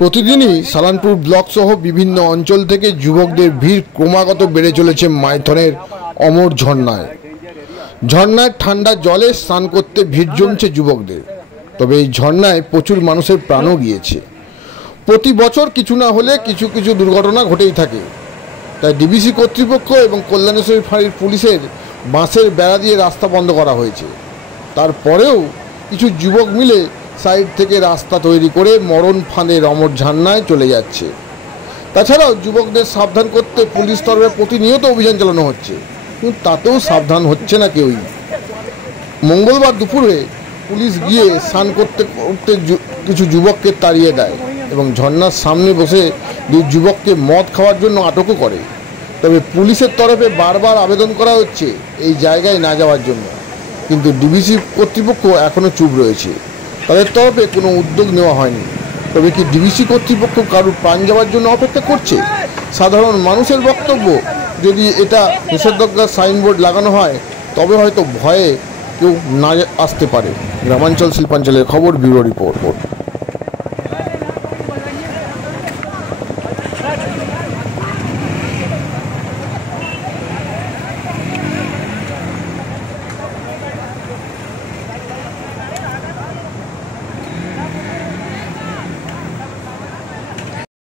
প্রতিদিনই সালানপুর ব্লক সহ বিভিন্ন অঞ্চল থেকে যুবকদের ভিড় ক্রমাগত বেড়ে চলেছে মাইথনের অমর ঝর্ণায়। ঝর্ণায় ঠান্ডা জলে স্নান করতে ভিড় জমছে যুবকদের। তবে এই ঝর্ণায় প্রচুর মানুষের প্রাণও গিয়েছে। প্রতি বছর কিছু না হলে কিছু কিছু দুর্ঘটনা ঘটেই থাকে। তাই ডিবিসি কর্তৃপক্ষ এবং কল্যাণেশ্বরী ফাঁড়ির পুলিশের বাঁশের বেড়া দিয়ে রাস্তা বন্ধ করা হয়েছে। তারপরেও কিছু যুবক মিলে সাইড থেকে রাস্তা তৈরি করে মরণ ফাঁদের অমর ঝর্ণায় চলে যাচ্ছে। তাছাড়াও যুবকদের সাবধান করতে পুলিশ তরফে প্রতিনিয়ত অভিযান চালানো হচ্ছে, কিন্তু তাতেও সাবধান হচ্ছে না কেউই। মঙ্গলবার দুপুরে পুলিশ গিয়ে স্নান করতে করতে কিছু যুবককে তাড়িয়ে দেয় এবং ঝর্ণার সামনে বসে দুই যুবককে মদ খাওয়ার জন্য আটকও করে। তবে পুলিশের তরফে বারবার আবেদন করা হচ্ছে এই জায়গায় না যাওয়ার জন্য, কিন্তু ডিবিসি কর্তৃপক্ষ এখনও চুপ রয়েছে। তাদের তরফে কোনো উদ্যোগ নেওয়া হয়নি। তবে কি ডিবিসি কর্তৃপক্ষ কারোর প্রাণ যাওয়ার জন্য অপেক্ষা করছে? সাধারণ মানুষের বক্তব্য, যদি এটা নিষেধাজ্ঞার সাইনবোর্ড লাগানো হয় তবে হয়তো ভয়ে কেউ না আসতে পারে। গ্রামাঞ্চল শিল্পাঞ্চলের খবর, ব্যুরো রিপোর্ট।